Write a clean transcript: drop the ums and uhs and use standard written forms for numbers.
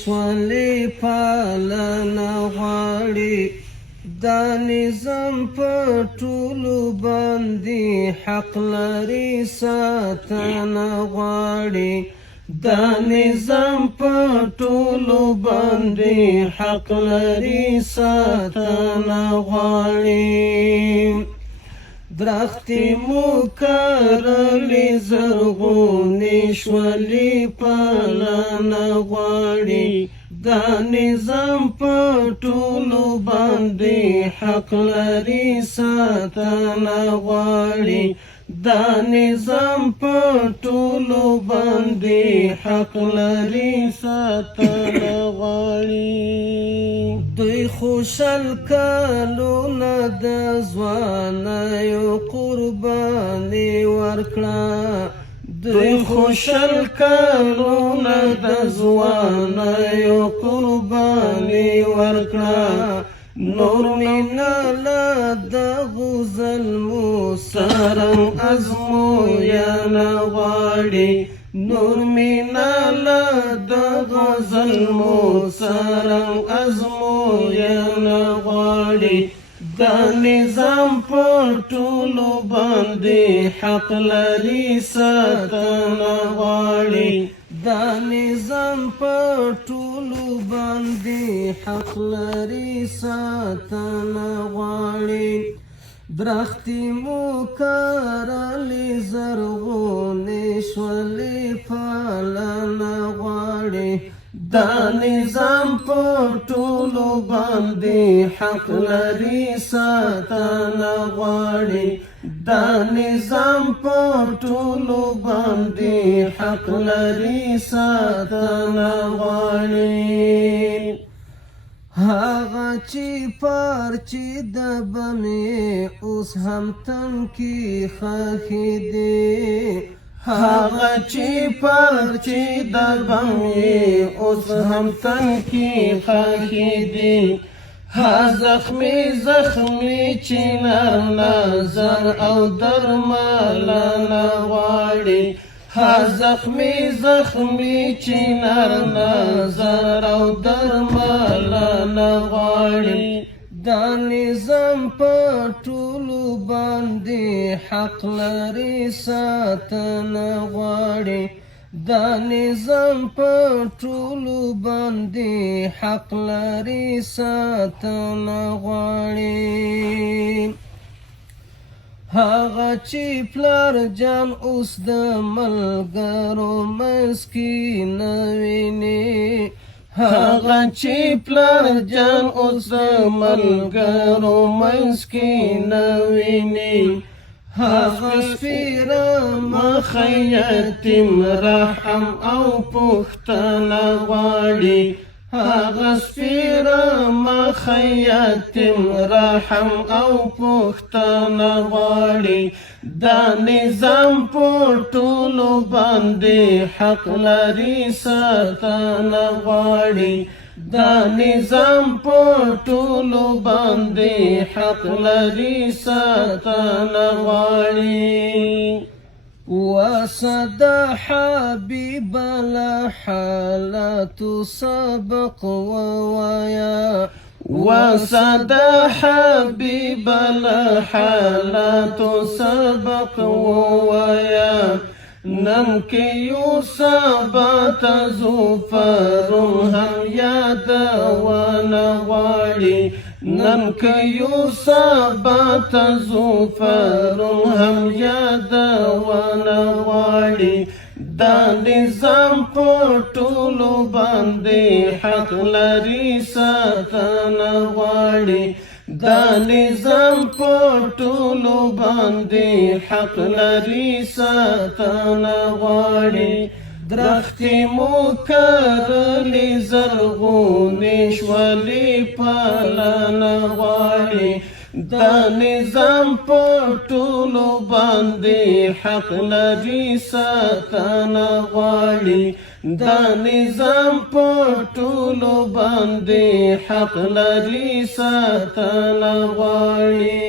شولې پالنه غواړي دا نظام په ټولو باندې حق لري ساتنه غواړي دا نظام په ټولو باندې حق لري ساتنه غواړي درختې مو کرلې زرغونې شولې پالنه غواړي دا نظام په ټولو باندې حق لري ساتنه غواړي دا نظام په ټولو باندې حق لري ساتنه غواړي دوی خوشحال کلونه د ځوانیو قرباني ورکړه دوی خوشحال کلونه د ځوانیو قرباني ورکړه نور مینه له دغو ظلمو سره ازموینه غواړي نور مینه له دغو ظلمو سره ازموینه غواړي دا نظام په ټولو باندې حق لري ساتنه غواړي دا نظام په ټولو باندې حق لري ساتنه غواړي درختې مو کرلې زرغونې شولې پالنه غواړي دا نظام په ټولو باندې حق لري ساتنه غواړي دا نظام په ټولو باندې حق لري ساتنه غواړي هغه چې پارچې د بمې اوس هم تنکي خښې دي هغه چې پارچې د بمې اوس هم تنکي خښې دي ها زخمي چې نظر او درملنه غواړي ها زخمي چې نظر او درملنه غواړي دا نظام په ټولو باندې حق لري ساتنه غواړي دا نظام په ټولو باندې حق لري ساتنه غواړي هغه چې پلار جان اوس د ملګرو منځ کې نه ویني هغه چې پلار جان اوس د ملګرو منځ کې نه ویني هغه سپیره مخه یتیم رحم او پوښتنه غواړي هغه سپیره مخه یتیم رحم او پوښتنه غواړي دا نظام په ټولو باندې حق لري ساتنه غواړي دا نظام په ټولو باندې حق لري ساتنه غواړي وصد حبيب الحالات سبق وويا وصد حبيب الحالات سبق وويا ننك يصابت زفر هم يد ونغالي ننك يصابت زفر هم يد ونغالي دا نظام په ټولو باندې حق لري ساتنه غواړي دا نظام په ټولو باندې حق لري ساتنه غواړي درختې مو کرلې زرغونې شولې پالنه غواړي دا نظام په ټولو باندې حق لري ساتنه غواړي دا نظام په ټولو باندې حق لري ساتنه غواړي